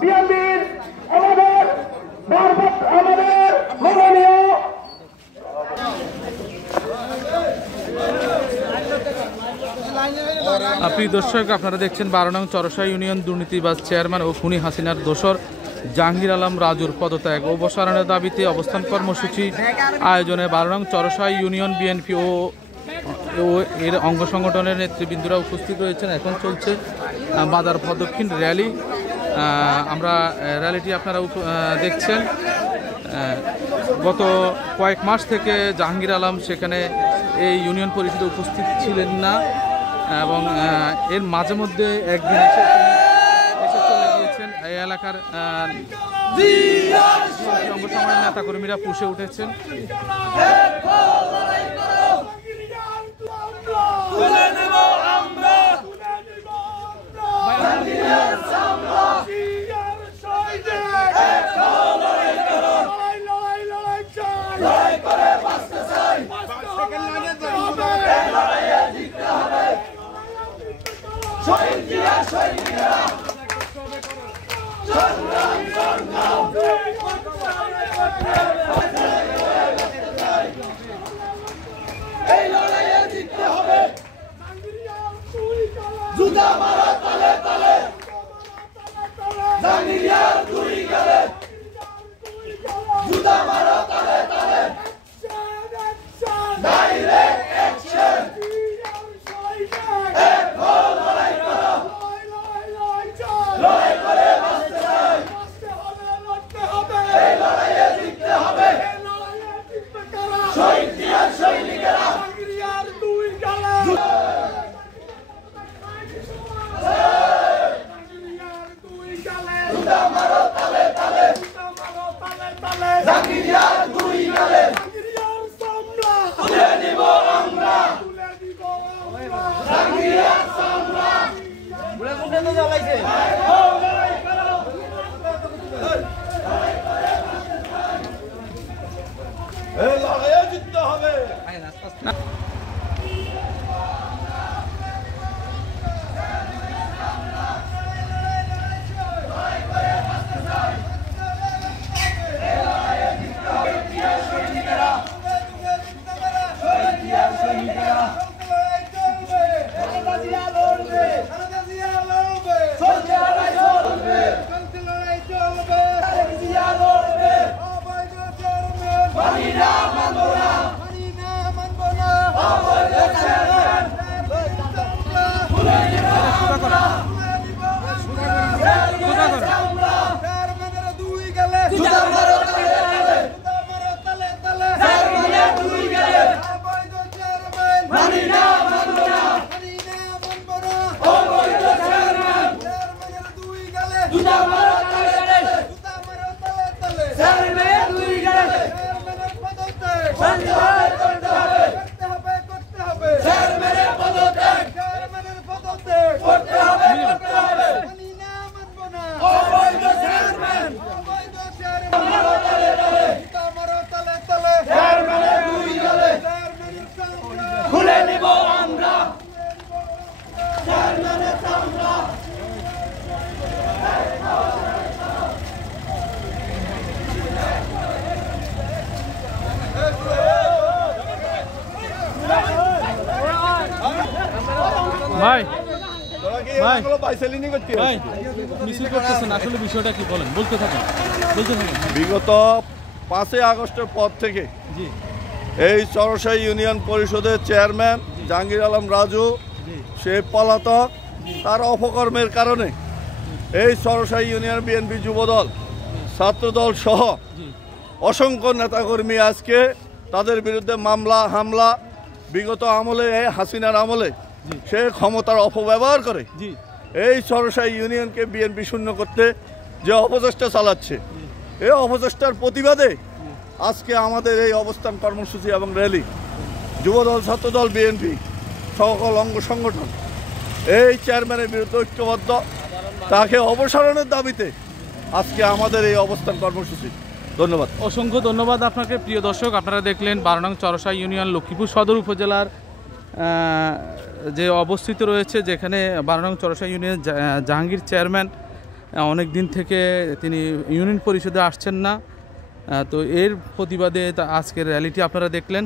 বিএনপির আমাদের মাননীয় প্রিয় দর্শক, আপনারা দেখছেন 12 নং চরসা ইউনিয়ন দুর্নীতিবাজ চেয়ারম্যান ও খুনি হাসিনার দোসর জাহাঙ্গীর আলম রাজুর পদত্যাগ অবসানের দাবিতে অবস্থান কর্মসূচি আয়োজনে 12 নং চরসা ইউনিয়ন বিএনপি ও এর অঙ্গ সংগঠনের নেতৃবৃন্দরা উপস্থিত রয়েছেন। এখন চলছে বাজার প্রদক্ষিণ র্যালি। আমরা র্যালিটি আপনারা দেখছেন। গত কয়েক মাস থেকে জাহাঙ্গীর আলম সেখানে এই ইউনিয়ন পরিষদে উপস্থিত ছিলেন না এবং এর মাঝে মধ্যে একদিন এসে চলে গিয়েছেন। এই এলাকার অঙ্গ সংগঠনের নেতাকর্মীরা পুষে উঠেছেন। বিগত 5 আগস্টের পর থেকে এই চরসা ইউনিয়ন পরিষদের চেয়ারম্যান জাহাঙ্গীর আলম রাজু সে পলাতক। তার অপকর্মের কারণে এই চরসা ইউনিয়ন বিএনপি যুবদল ছাত্রদল সহ অসংখ্য নেতাকর্মী আজকে তাদের বিরুদ্ধে মামলা হামলা, বিগত আমলে হাসিনার আমলে সে ক্ষমতার অপব্যবহার করে এই চরসা ইউনিয়নকে বিএনপি শূন্য করতে যে অপচেষ্টা চালাচ্ছে, এই অপচেষ্টার প্রতিবাদে আজকে আমাদের এই অবস্থান কর্মসূচি এবং র্যালি। যুবদল ছাত্রদল বিএনপি সকল অঙ্গ সংগঠন এই চেয়ারম্যানের বিরুদ্ধে ঐক্যবদ্ধ, তাকে অপসারণের দাবিতে আজকে আমাদের এই অবস্থান কর্মসূচি। ধন্যবাদ, অসংখ্য ধন্যবাদ আপনাকে। প্রিয় দর্শক, আপনারা দেখলেন 12 নং চরসা ইউনিয়ন লক্ষ্মীপুর সদর উপজেলার যে অবস্থিত রয়েছে, যেখানে 12 নং চরসা ইউনিয়ন জাহাঙ্গীর চেয়ারম্যান অনেক দিন থেকে তিনি ইউনিয়ন পরিষদে আসছেন না। তো এর প্রতিবাদে আজকের র্যালিটি আপনারা দেখলেন।